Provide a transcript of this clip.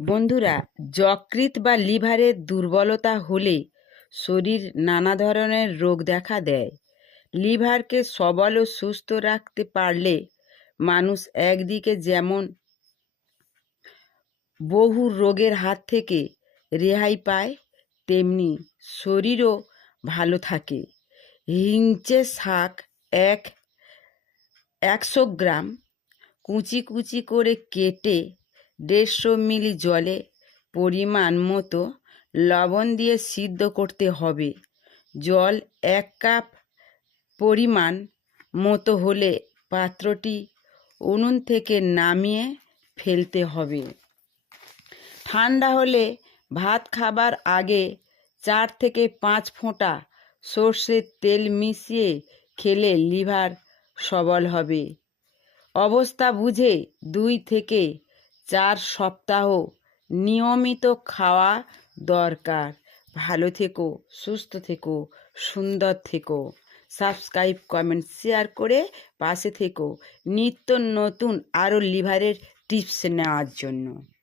বন্ধুরা, যকৃৎ বা লিভারের দুর্বলতা হলে শরীর নানা ধরনের রোগ দেখা দেয়। লিভারকে সবল ও সুস্থ রাখতে পারলে মানুষ একদিকে যেমন বহু রোগের হাত থেকে রেহাই পায়, তেমনি শরীরও ভালো থাকে। হিংচে শাক এক একশো গ্রাম কুচি কুচি করে কেটে দেড়শো মিলি জলে পরিমাণ মতো লবণ দিয়ে সিদ্ধ করতে হবে। জল এক কাপ পরিমাণ মতো হলে পাত্রটি উনুন থেকে নামিয়ে ফেলতে হবে। ঠান্ডা হলে ভাত খাবার আগে চার থেকে পাঁচ ফোঁটা সর্ষের তেল মিশিয়ে খেলে লিভার সবল হবে। অবস্থা বুঝে দুই থেকে চার সপ্তাহ নিয়মিত খাওয়া দরকার। ভালো থেকো, সুস্থ থেকো, সুন্দর থেকো। সাবস্ক্রাইব, কমেন্ট, শেয়ার করে পাশে থেকো। নিত্য নতুন আরও লিভারের টিপস নেওয়ার জন্য।